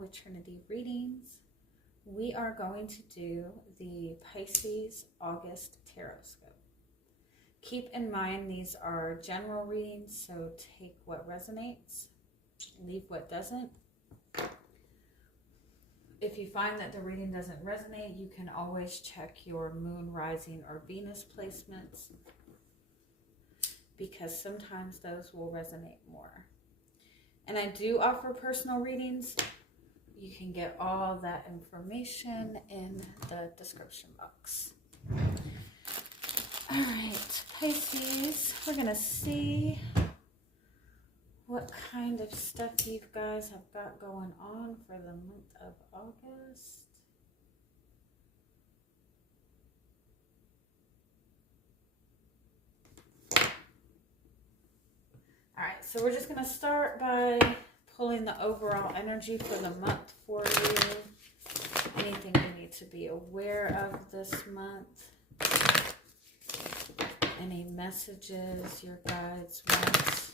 with Trinity Readings. We are going to do the Pisces August Tarotscope. Keep in mind these are general readings, so take what resonates, leave what doesn't. If you find that the reading doesn't resonate, you can always check your moon, rising, or Venus placements, because sometimes those will resonate more. And I do offer personal readings. You can get all that information in the description box. All right, Pisces, we're going to see what kind of stuff you guys have got going on for the month of August. All right, so we're just going to start by pulling the overall energy for the month for you. Anything you need to be aware of this month. Any messages your guides want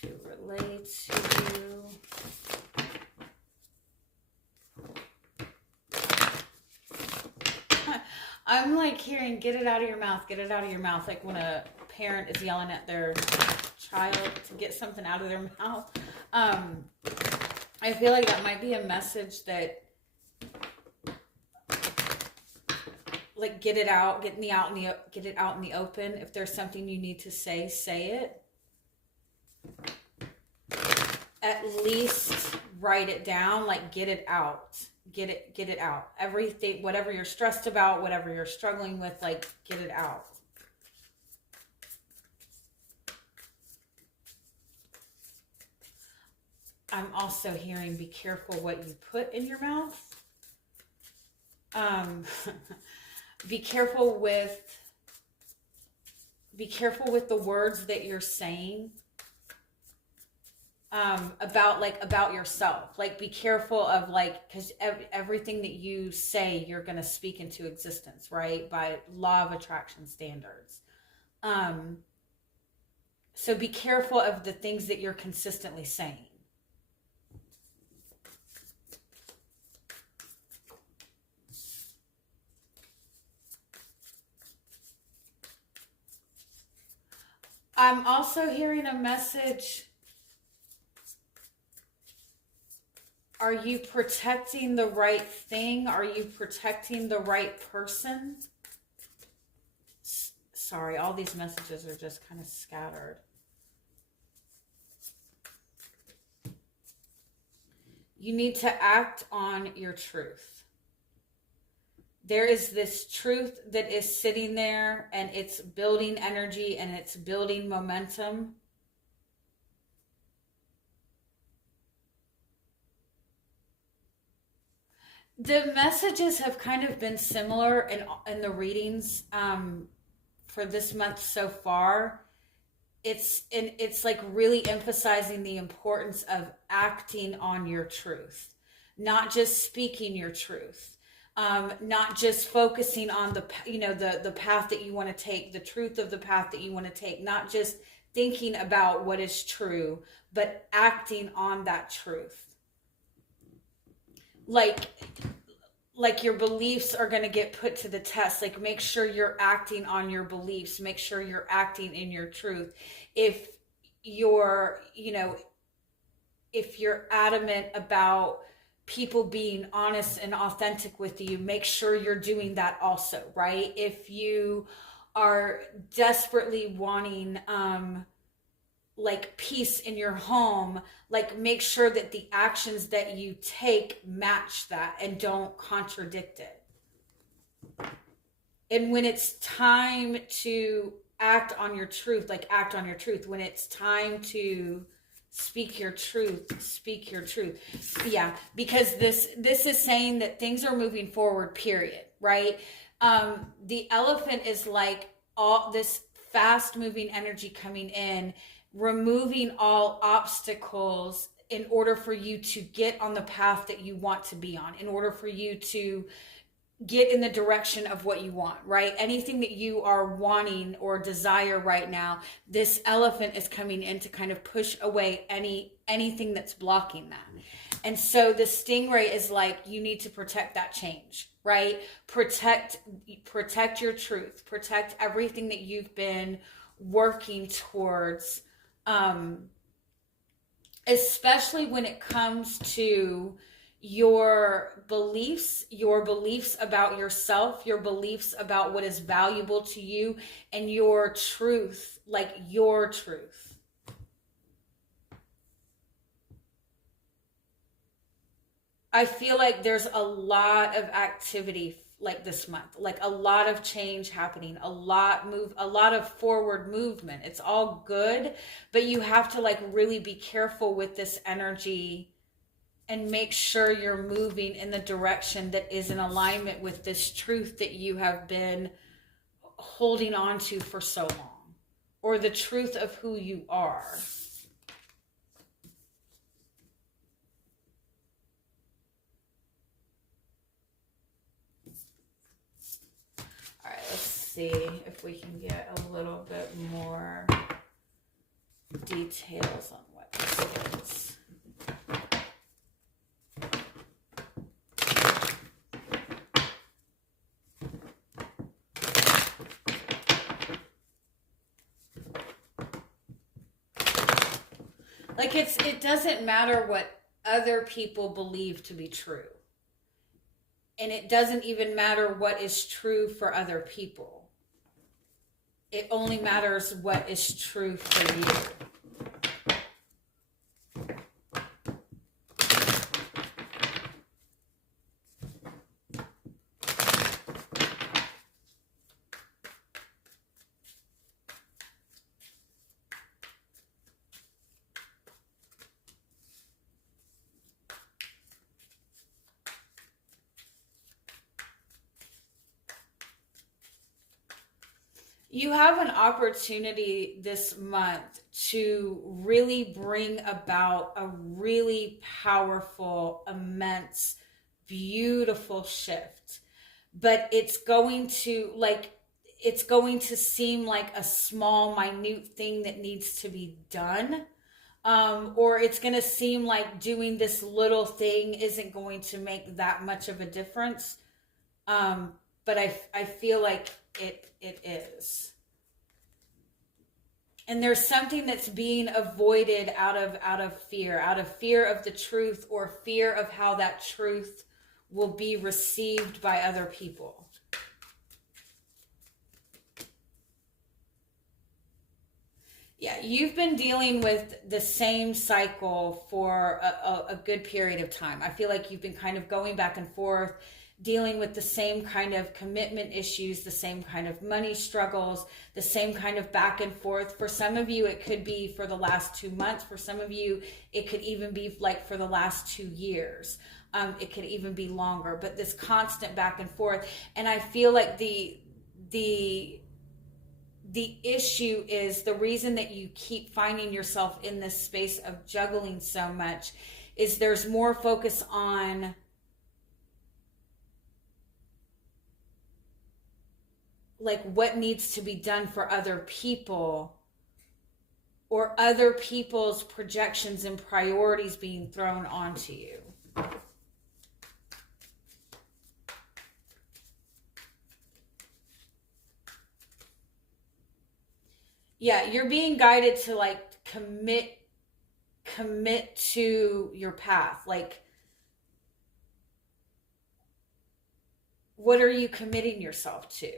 to relay to you. I'm like hearing, get it out of your mouth, get it out of your mouth. Like when a parent is yelling at their child to get something out of their mouth. I feel like that might be a message that, like, get it out, get it out in the open. If there's something you need to say, say it. At least write it down, like get it out. Get it out. Everything, whatever you're stressed about, whatever you're struggling with, like get it out. I'm also hearing be careful what you put in your mouth. Be careful with the words that you're saying about yourself. Like be careful of, like, because everything that you say you're going to speak into existence, right? By law of attraction standards. So be careful of the things that you're consistently saying. I'm also hearing a message. Are you protecting the right thing? Are you protecting the right person? Sorry, all these messages are just kind of scattered. You need to act on your truth. There is this truth that is sitting there, and it's building energy and it's building momentum. The messages have kind of been similar in the readings for this month so far. It's like really emphasizing the importance of acting on your truth, not just speaking your truth. Not just focusing on the path that you want to take, the truth of the path that you want to take, not just thinking about what is true, but acting on that truth. Like your beliefs are going to get put to the test. Like make sure you're acting on your beliefs. Make sure you're acting in your truth. If you're adamant about people being honest and authentic with you, make sure you're doing that also, right? If you are desperately wanting like peace in your home, like make sure that the actions that you take match that and don't contradict it. And when it's time to act on your truth, like act on your truth. When it's time to speak your truth, speak your truth. Yeah, because this is saying that things are moving forward, period, right? The elephant is like all this fast moving energy coming in, removing all obstacles in order for you to get on the path that you want to be on, in order for you to get in the direction of what you want, right? Anything that you are wanting or desire right now, this elephant is coming in to kind of push away anything that's blocking that. And so the stingray is like, you need to protect that change, right? Protect your truth, protect everything that you've been working towards, especially when it comes to your beliefs about yourself, your beliefs about what is valuable to you, and your truth, like your truth. I feel like there's a lot of activity like this month, like a lot of change happening, a lot of forward movement. It's all good, but you have to like really be careful with this energy and make sure you're moving in the direction that is in alignment with this truth that you have been holding on to for so long, or the truth of who you are. All right, let's see if we can get a little bit more details on what this is. Like it doesn't matter what other people believe to be true. And it doesn't even matter what is true for other people. It only matters what is true for you. You have an opportunity this month to really bring about a really powerful, immense, beautiful shift. But it's going to seem like a small, minute thing that needs to be done. Or it's going to seem like doing this little thing isn't going to make that much of a difference. But I feel like it is. And there's something that's being avoided out of fear of the truth, or fear of how that truth will be received by other people. Yeah, you've been dealing with the same cycle for a good period of time. I feel like you've been kind of going back and forth, dealing with the same kind of commitment issues, the same kind of money struggles, the same kind of back and forth. For some of you, it could be for the last 2 months. For some of you, it could even be like for the last 2 years. It could even be longer, but this constant back and forth. And I feel like the issue is, the reason that you keep finding yourself in this space of juggling so much is there's more focus on like what needs to be done for other people, or other people's projections and priorities being thrown onto you. Yeah, you're being guided to like commit to your path. Like, what are you committing yourself to?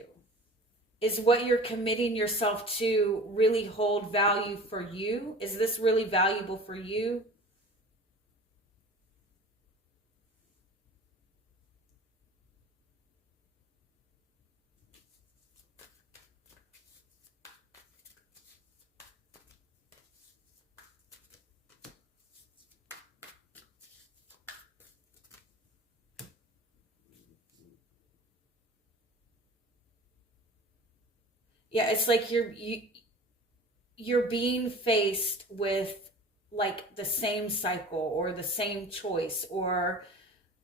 Is what you're committing yourself to really hold value for you? Is this really valuable for you? Yeah, it's like you're being faced with like the same cycle, or the same choice, or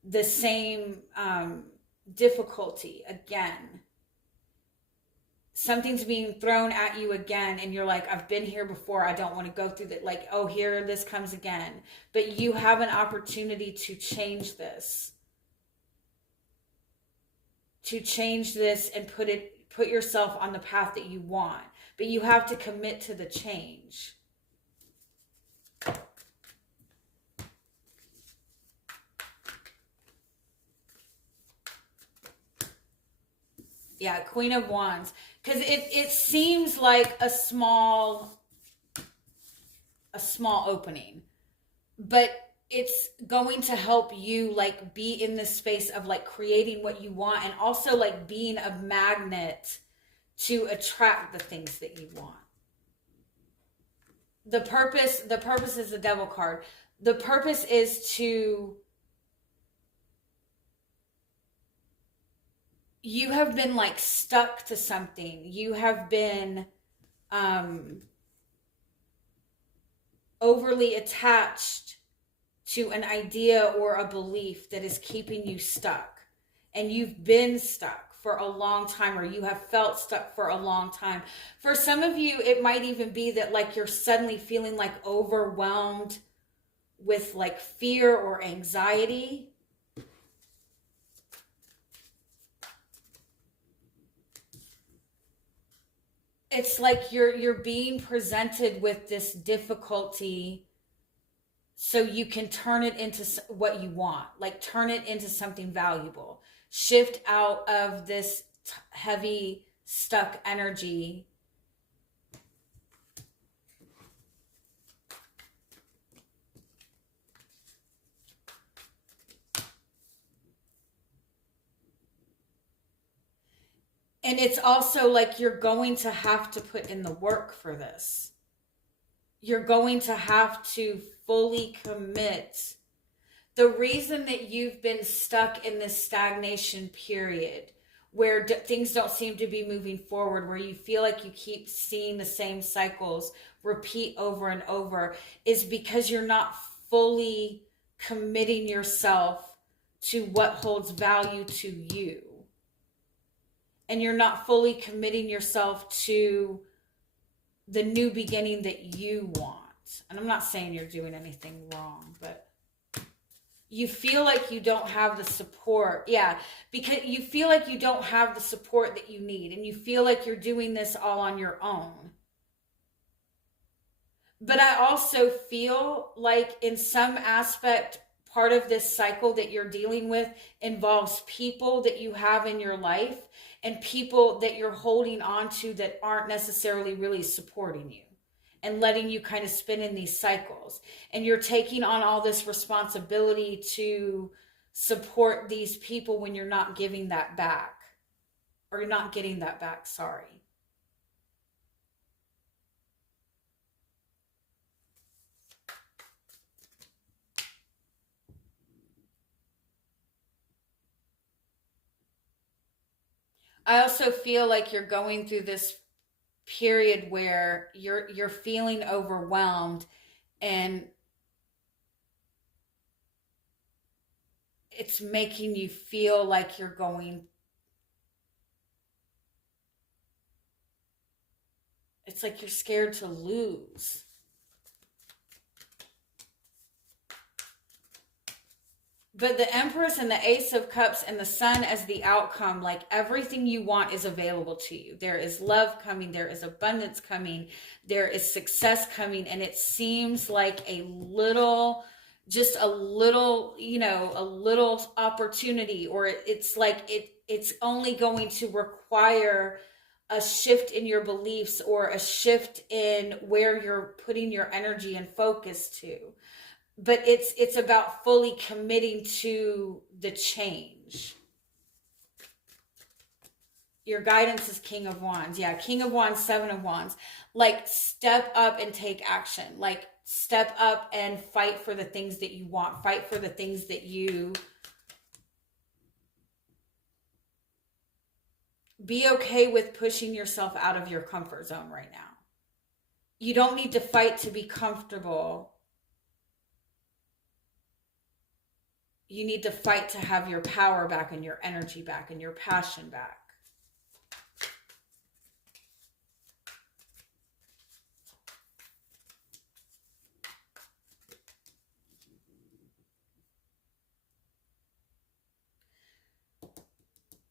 the same difficulty again. Something's being thrown at you again, and you're like, I've been here before, I don't want to go through that. Like, oh, here this comes again. But you have an opportunity to change this. To change this and put yourself on the path that you want. But you have to commit to the change. Yeah, Queen of Wands. Because it seems like a small opening. But it's going to help you like be in this space of like creating what you want, and also like being a magnet to attract the things that you want. The purpose is the Devil card. The purpose is to, you have been like stuck to something. You have been overly attached to an idea or a belief that is keeping you stuck. And you've been stuck for a long time, or you have felt stuck for a long time. For some of you, it might even be that like you're suddenly feeling like overwhelmed with like fear or anxiety. It's like you're being presented with this difficulty so you can turn it into what you want, like turn it into something valuable. Shift out of this heavy, stuck energy. And it's also like you're going to have to put in the work for this. You're going to have to fully commit. The reason that you've been stuck in this stagnation period where things don't seem to be moving forward, where you feel like you keep seeing the same cycles repeat over and over, is because you're not fully committing yourself to what holds value to you. And you're not fully committing yourself to the new beginning that you want. And I'm not saying you're doing anything wrong, but you feel like you don't have the support. Yeah, because you feel like you don't have the support that you need, and you feel like you're doing this all on your own. But I also feel like in some aspect, part of this cycle that you're dealing with involves people that you have in your life and people that you're holding on to that aren't necessarily really supporting you and letting you kind of spin in these cycles. And you're taking on all this responsibility to support these people when you're not giving that back, or you're not getting that back, sorry. I also feel like you're going through this period where you're feeling overwhelmed, and it's making you feel like you're going, it's like you're scared to lose. But the Empress and the Ace of Cups and the Sun as the outcome, like everything you want is available to you. There is love coming. There is abundance coming. There is success coming. And it seems like a little opportunity, or it's like it's only going to require a shift in your beliefs, or a shift in where you're putting your energy and focus to. But it's about fully committing to the change. Your guidance is King of Wands. Yeah, King of Wands, Seven of Wands. Like, step up and take action. Like, step up and fight for the things that you want. Fight for the things that you... Be okay with pushing yourself out of your comfort zone right now. You don't need to fight to be comfortable. you need to fight to have your power back and your energy back and your passion back.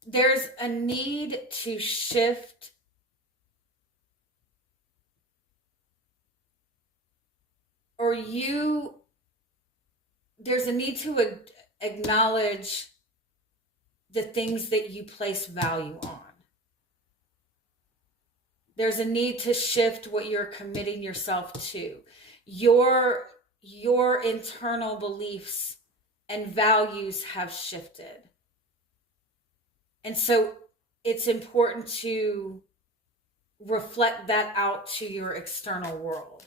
There's a need to shift there's a need to acknowledge the things that you place value on. There's a need to shift what you're committing yourself to. Your internal beliefs and values have shifted. And so it's important to reflect that out to your external world.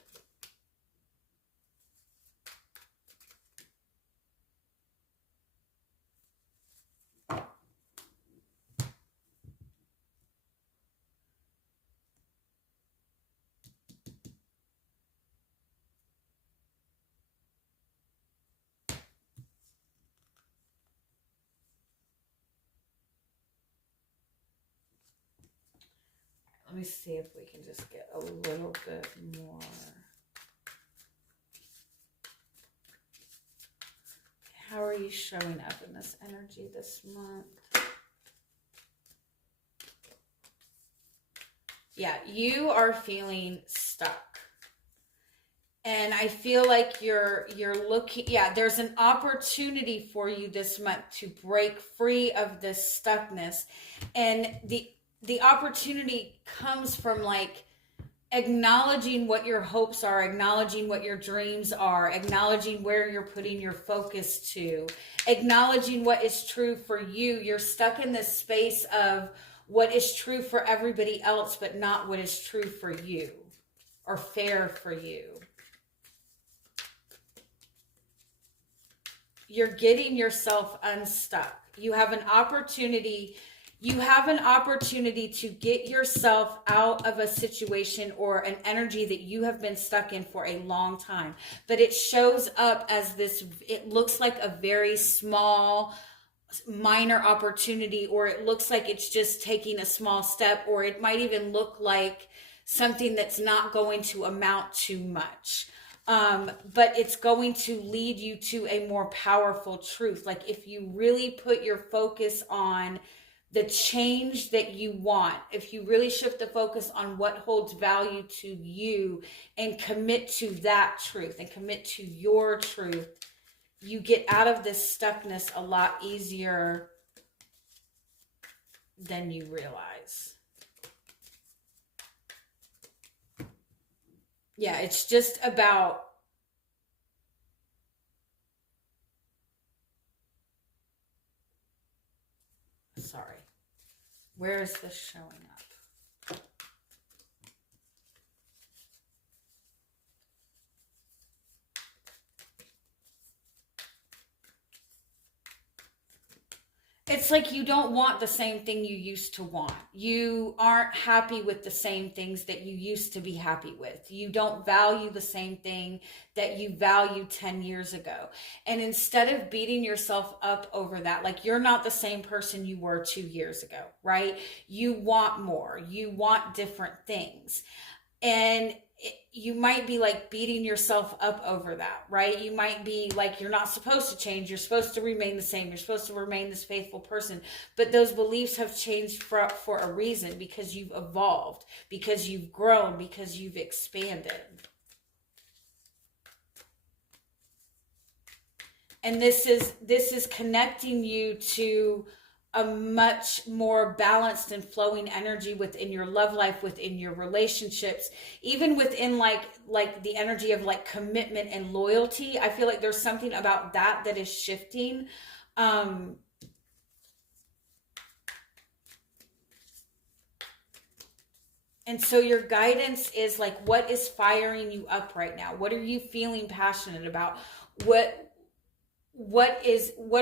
Let me see if we can just get a little bit more. How are you showing up in this energy this month? Yeah, you are feeling stuck. And I feel like you're looking, there's an opportunity for you this month to break free of this stuckness. And the opportunity comes from like acknowledging what your hopes are, acknowledging what your dreams are, acknowledging where you're putting your focus to, acknowledging what is true for you. You're stuck in this space of what is true for everybody else, but not what is true for you or fair for you. You're getting yourself unstuck. You have an opportunity to get yourself out of a situation or an energy that you have been stuck in for a long time. But it shows up as this, it looks like a very small, minor opportunity, or it looks like it's just taking a small step, or it might even look like something that's not going to amount to much. But it's going to lead you to a more powerful truth. Like if you really put your focus on the change that you want, if you really shift the focus on what holds value to you and commit to that truth and commit to your truth, you get out of this stuckness a lot easier than you realize. Yeah, it's just about where is this showing up? It's like you don't want the same thing you used to want. You aren't happy with the same things that you used to be happy with. You don't value the same thing that you valued 10 years ago. And instead of beating yourself up over that, like you're not the same person you were 2 years ago, right? You want more. You want different things. And you might be like beating yourself up over that, right? You might be like, you're not supposed to change. You're supposed to remain the same. You're supposed to remain this faithful person. But those beliefs have changed for a reason, because you've evolved, because you've grown, because you've expanded. And this is connecting you to a much more balanced and flowing energy within your love life, within your relationships, even within like the energy of like commitment and loyalty. I feel like there's something about that is shifting. And so your guidance is like, what is firing you up right now? What are you feeling passionate about? What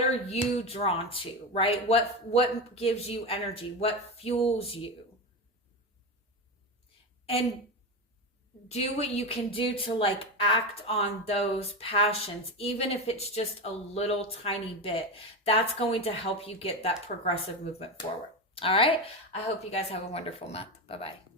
are you drawn to, right? What gives you energy? What fuels you? And do what you can do to like act on those passions, even if it's just a little tiny bit. That's going to help you get that progressive movement forward. All right. I hope you guys have a wonderful month. Bye-bye.